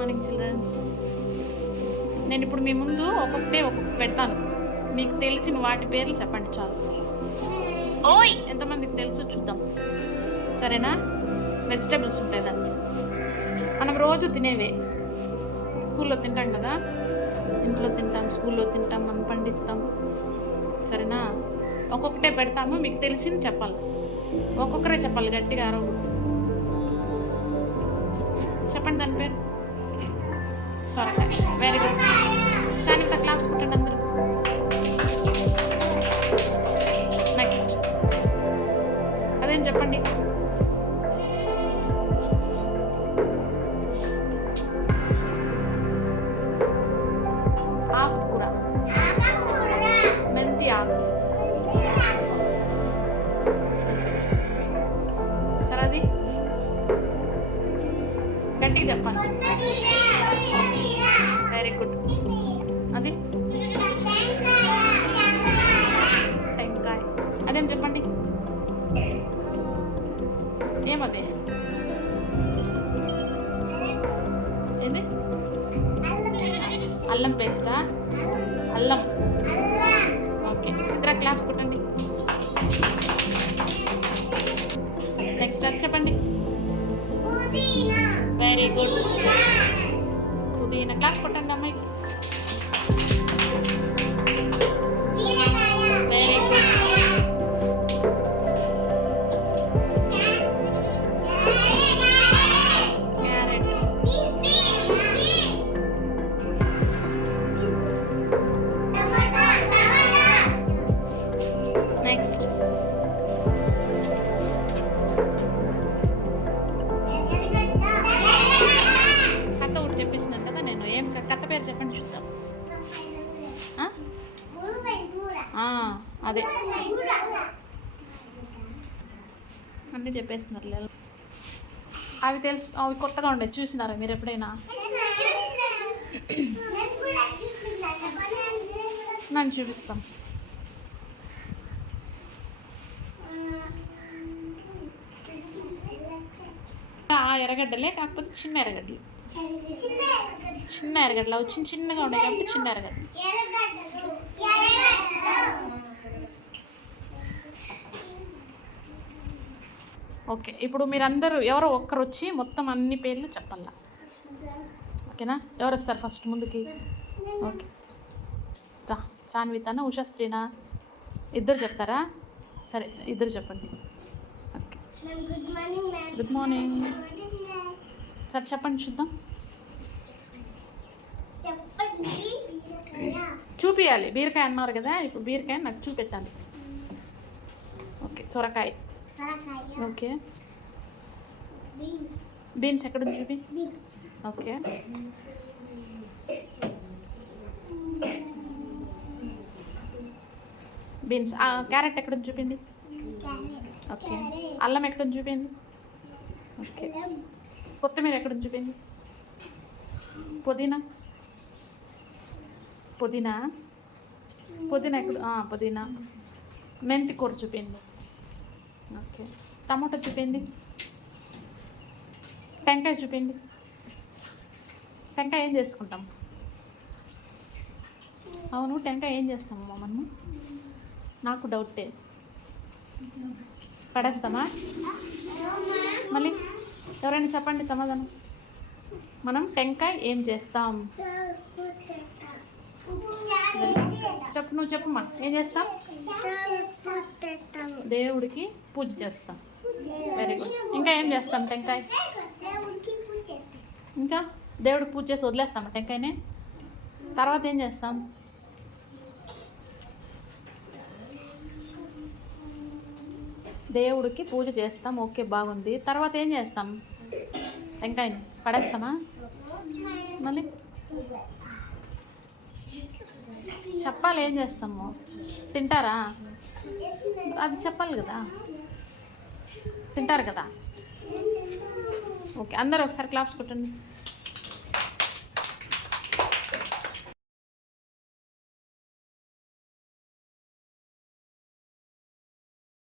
Morning children's నేను ఇప్పుడు మీ ముందు ఒక్కొక్కటే ఒక్కొక్క పెడతాను. మీకు తెలిసిన వాటి పేర్లు చెప్పండి చాలు. ఓయ్! ఎంతమందికి తెలుసో చూద్దాం. సరేనా? వెజిటేబుల్స్ ఉంటాయి దాన్ని మనం రోజు తినేవే. స్కూల్లో తింటాం కదా? ఇంట్లో తింటాం స్కూల్లో తింటాం మనం పండిస్తాం. సరేనా? ఒక్కొక్కటే పెడతాము మీకు తెలిసింది చెప్పాలి. ఒక్కొక్కరే చెప్పాలి గట్టిగా అరవకూడదు. చెప్పండి దాని పేరు. సొరకాయ వెరీ గుడ్ చానికి క్లాప్స్ కొట్టండి అందరూ. నెక్స్ట్ అదేం చెప్పండి? ఆకుకూర. మెంతి ఆకు. సరే అది. గట్టిగా చెప్పండి. ఏమది ఏంది అల్లం పేస్టా అల్లం ఓకే చిత్ర క్లాప్స్ కొట్టండి. నెక్స్ట్ అది చెప్పండి. వెరీ గుడ్ పుదీనా. క్లాప్స్ కొట్టండి అమ్మాయికి. అదే. అన్నీ చెప్పేస్తున్నారు లేదు అవి తెలుసు అవి కొత్తగా ఉండే చూసినారా మీరు ఎప్పుడైనా? నన్ను చూపిస్తాం. ఆ ఎర్రగడ్డలే కాకపోతే చిన్న ఎర్రగడ్డలు. చిన్న ఎర్రగడ్డలు. అవి చిన్న చిన్నగా ఉన్నాయి కాబట్టి చిన్న ఎర్రగడ్డలు. ఓకే ఇప్పుడు మీరందరూ ఎవరో ఒక్కరు వచ్చి మొత్తం అన్ని పేర్లు చెప్పాలా? ఓకేనా? ఎవరు వస్తారు ఫస్ట్ ముందుకి? ఓకే. రా చాన్వితానా ఉషాశ్రీనా? ఇద్దరు చెప్తారా? సరే ఇద్దరు చెప్పండి. ఓకే. Good morning. సరే చెప్పండి చూద్దాం. చూపించాలి బీరకాయ అన్నారు కదా ఇప్పుడు బీరకాయ నాకు చూపెట్టాలి. ఓకే సొరకాయ. ఓకే. బీన్ బీన్స్ ఎక్కడ ఉంది చూపి. ఓకే. బీన్స్. క్యారెట్ ఎక్కడ ఉంది చూపిండి ఓకే. అల్లం ఎక్కడ ఉంది చూపిండి ఓకే. కొత్తిమీర ఎక్కడ ఉంది చూపిండి పుదీనా. పుదీనా. పుదీనా ఎక్కడ? పుదీనా. మెంతి కూర చూపిండి ఓకే. టమాటో చూపింది. టెంకాయ చూపింది. టెంకాయ ఏం చేసుకుంటాం? అవును టెంకాయ ఏం చేస్తామమ్మా మనము నాకు డౌటే. పడేస్తామా? మళ్ళీ ఎవరైనా చెప్పండి సమాధానం. మనం టెంకాయ ఏం చేస్తాం? చెప్పు నువ్వు చెప్పమ్మా ఏం చేస్తాం? దేవుడికి పూజ చేస్తాం. వెరీ గుడ్ ఇంకా ఏం చేస్తాం టెంకాయ? ఇంకా దేవుడికి పూజ చేసి వదిలేస్తాం టెంకాయనే. తర్వాత ఏం చేస్తాం? దేవుడికి పూజ చేస్తాం. ఓకే బాగుంది. తర్వాత ఏం చేస్తాం? టెంకాయని పడేస్తామా? మళ్ళీ? చెప్పాలి ఏం చేస్తాము? తింటారా? అది చెప్పాలి కదా. తింటారు కదా. ఓకే అందరూ ఒకసారి క్లాప్స్ కొట్టండి.